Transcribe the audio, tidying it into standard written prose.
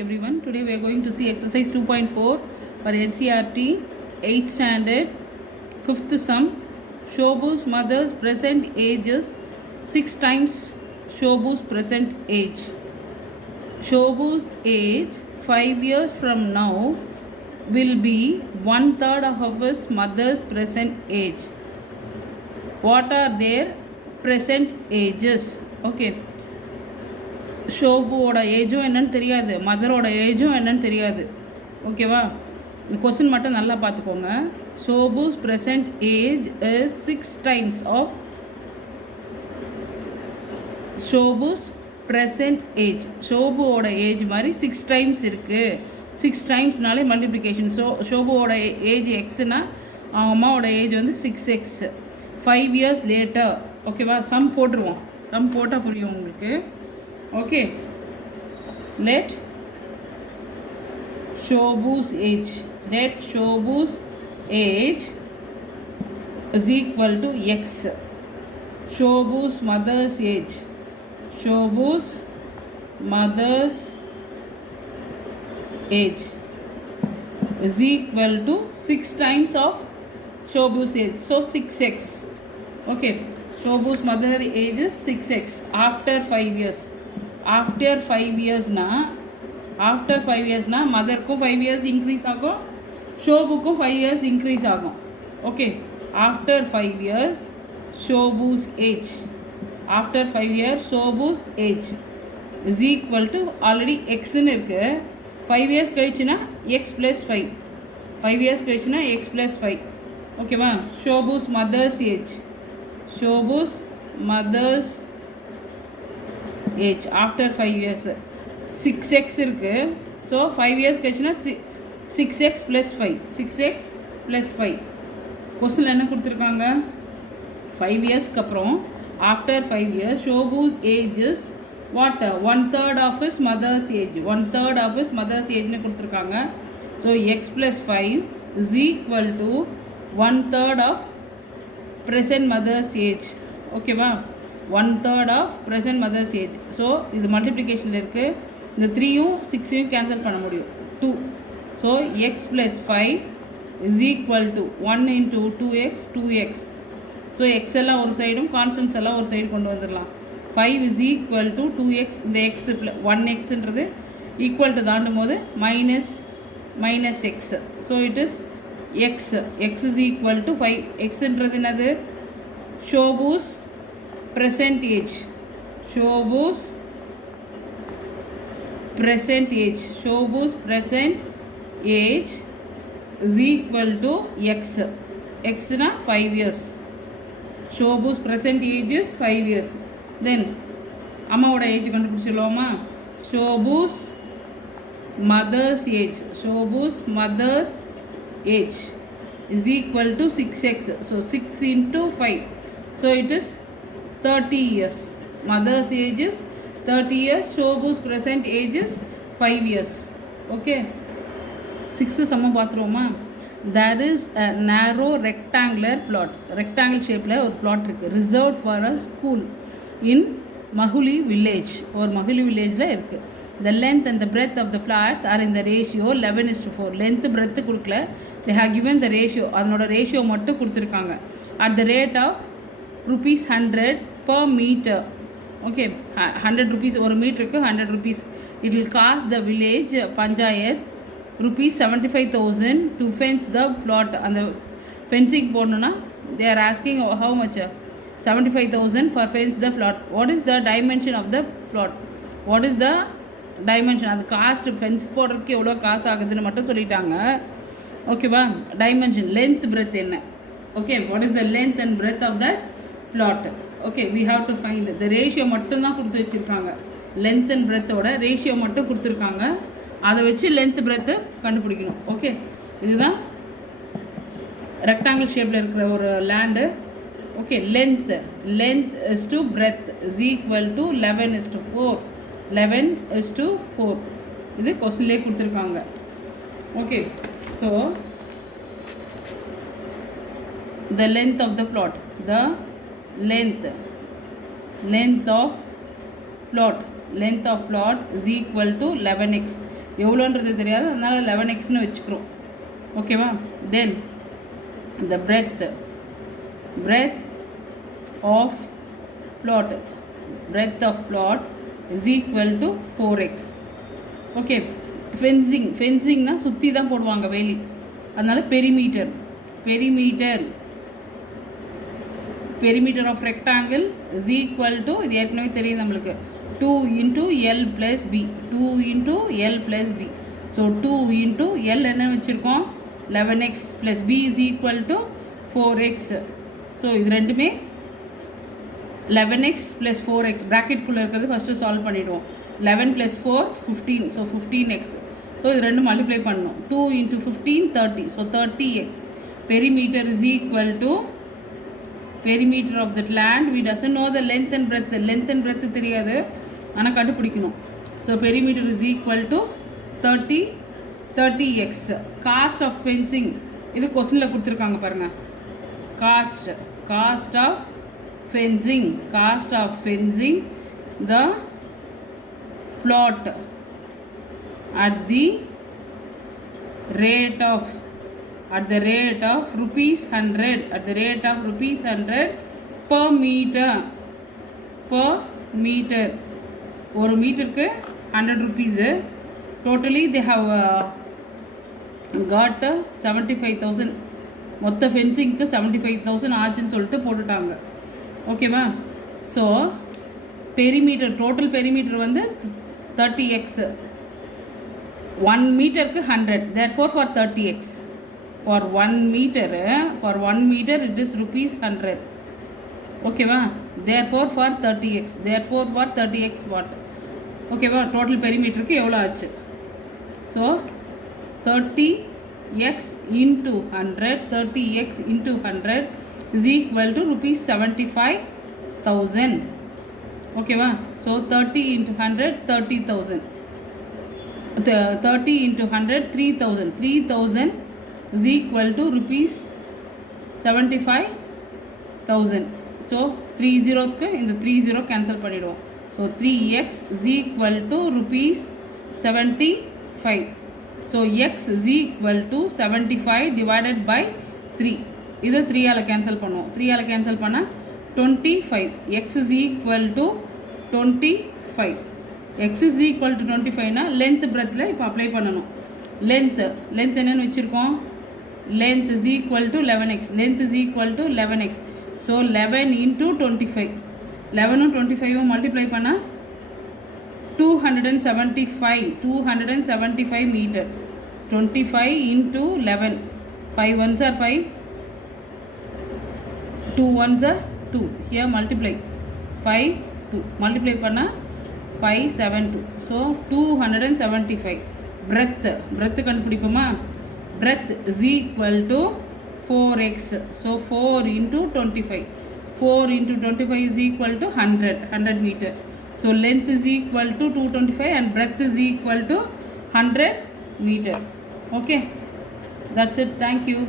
everyone. Today we are going to see exercise 2.4 for NCERT 8th standard 5th sum. Shobu's mother's present age is 6 times Shobu's present age. Shobu's age 5 years from now will be 1/3 of his mother's present age. What are their present ages? Okay. ஷோபுவோட ஏஜும் என்னன்னு தெரியாது, மதரோட ஏஜும் என்னன்னு தெரியாது. ஓகேவா? இந்த question மட்டும் நல்லா பார்த்துக்கோங்க. Shobu's present age is 6 times of Shobu's present age. ஷோபுவோட ஏஜ் மாதிரி 6 times இருக்குது. 6 timesனாலே மல்டிப்ளிகேஷன். ஷோபுவோட ஏஜ் எக்ஸ்னா அம்மாவோட ஏஜ் வந்து 6x. 5 years later. ஓகேவா? சம் போட்டுருவோம். சம் போட்டால் புரியும் உங்களுக்கு. Okay, let Shobu's age is equal to x. Shobu's mother's age is equal to 6 times of Shobu's age, so 6x. Okay, Shobu's mother age is 6x after 5 years. After 5 years மதருக்கும் 5 years increase ஆகும், ஷோபுக்கும் 5 years increase ஆகும். Okay, after 5 years Shobu's age is equal to already எக்ஸ்ன்னு இருக்குது. 5 years கழிச்சுன்னா X plus 5. 5 years கழிச்சுன்னா X plus 5. ஓகேவா? Shobu's mother's age after 5 years 6x இருக்குது. ஸோ 5 years கழிச்சுன்னா 6x + 5. கொஸ்டினில் என்ன கொடுத்துருக்காங்க? 5 yearsக்கு அப்புறம் after 5 years Shobu's age is what? 1/3 of his mothers age. 1/3 of his mother's ஏஜ்னு கொடுத்துருக்காங்க. So x + 5 is equal to 1/3 of present mother's age. ஓகேவா? 1/3 of present mother's age. So இது மல்டிப்ளிகேஷனில் இருக்குது. இந்த 3யும் 6யும் கேன்சல் பண்ண முடியும். 2. So x + 5 is equal to 1 × 2x. So X எல்லாம் ஒரு சைடும் கான்ஸ்டன்ட்ஸ் எல்லாம் ஒரு சைடு கொண்டு வந்துடலாம். 5 இஸ் ஈக்குவல் டு 2x. இந்த எக்ஸ் 1xன்றது ஈக்குவல் டு தாண்டும் போது minus X. So it is X is equal to 5. எக்ஸ்ன்றது என்னது? ஷோபுஸ் present age is equal to x na 5 years. Shobu's present age is 5 years. Then அம்மாவோட age கண்டுபிடிச்சிடலாமா? Shobu's mother's age is equal to 6x. So 6 × 5. So it is 30 years. Mother's age is 30 years. Shobu's present age is 5 years. Okay. 6th sum பார்த்துருவோமா? That is a narrow rectangular plot. Rectangle shapeல ஒரு plot இருக்குது. Reserved for a school in Mahuli village. ஒரு மகுலி வில்லேஜில் இருக்குது. The length and the breadth of the plots are in the ratio 11:4. Length breadth கொடுக்கல. They have given the ratio. அதனோட ratio மட்டும் கொடுத்துருக்காங்க. At the rate of ₹100 per meter. Okay, 100 rupees ஒரு மீட்டருக்கு 100 rupees. It will cost the village panchayat ₹75,000 to fence the plot. அந்த fencing போடணும்னா they are asking how much? 75,000 for fence the plot. What is the dimension of the plot? அது cost fence போடுறதுக்கு எவ்வளோ காசு ஆகுதுன்னு மட்டும் சொல்லிட்டாங்க. ஓகேவா? டைமென்ஷன் லென்த் பிரெத் என்ன? Okay, what is the length and breadth of that plot? Okay, we have to find the ratio மட்டும்தான் கொடுத்து வச்சுருக்காங்க. லென்த் அண்ட் பிரெத்தோட ரேஷியோ மட்டும் கொடுத்துருக்காங்க. அதை வச்சு லென்த் பிரெத்து கண்டுபிடிக்கணும். ஓகே, இதுதான் ரெக்டாங்கிள் ஷேப்பில் இருக்கிற ஒரு land. Okay, length is to breadth is equal to 11:4. 11:4 இது கொஸ்டின்லேயே கொடுத்துருக்காங்க. Okay, so the length of the plot length of plot is equal to 11x. எவ்வளோன்றது தெரியாது, அதனால் 11xன்னு வச்சுக்கிறோம். ஓகேவா? Then the breadth of plot is equal to 4x. Okay, ஃபென்சிங்னா சுற்றி தான் போடுவாங்க வேலி, அதனால் perimeter of rectangle is equal to, இது ஏற்கனவே தெரியும் நம்மளுக்கு, 2 into L plus B. 2 into L plus B. So 2 into L என்ன வச்சுருக்கோம், 11x plus B is equal to 4x. So இது ரெண்டுமே 11x plus 4x ப்ராக்கெட்குள்ளே இருக்கிறது ஃபஸ்ட்டு சால்வ் பண்ணிவிடுவோம். 11 plus 4 15, ஸோ 15x. ஸோ இது ரெண்டு மல்டிப்ளை பண்ணணும். 2 into 15 30, so 30x. Perimeter is equal to perimeter of that land. We doesn't know the length and breadth தெரியாது, ஆனால் கண்டுபிடிக்கணும். So perimeter is equal to 30x. Cost of fencing, இது கொஸ்டினில் கொடுத்துருக்காங்க பாருங்கள். Cost of fencing the plot at the rate of rupees 100 per meter. ஒரு மீட்டருக்கு 100 rupees. Totally they have got 75,000. மொத்த ஃபென்சிங்க்கு 75,000 ஆச்சுன்னு சொல்லிட்டு போட்டுட்டாங்க. ஓகேவா? ஸோ பெரிமீட்டர், டோட்டல் பெரிமீட்டர் வந்து 30x. 1 மீட்டருக்கு 100, therefore for 30x. For 1 meter it is rupees 100. ஓகேவா? therefore for 30x what? ஓகேவா? டோட்டல் பெரிமீட்டருக்கு எவ்வளோ ஆச்சு? So 30x into 100 is equal to rupees 75,000. ஓகேவா? So 30 into 100 30,000. 30 into 100 3,000 is equal to rupees 75,000. So 3 zeros-க்கு இந்த 3 0 cancel பண்ணிவிடுவோம். So 3x is equal to rupees 75. So x is equal to 75 divided by 3. இதை 3ஆல் cancel பண்ணுவோம். 3ஆல் cancel பண்ணால் 25. x is equal to 25. x is equal to 25னா length பிரெத்தில் இப்போ apply பண்ணணும். Length என்னென்னு வச்சுருக்கோம், length is equal to 11x. So 11 into 25. 11 25 multiply பண்ணால் 275 metre. 25 into 11. 5 ones are 5, 2 ones are 2. Here multiply 5 2 multiply பண்ணால் 572. So 275. breadth கண்டுபிடிப்போமா? breadth is equal to 4x. so 4 into 25. 4 into 25 is equal to 100 meter. so length is equal to 225 and breadth is equal to 100 meter. okay, that's it. Thank you.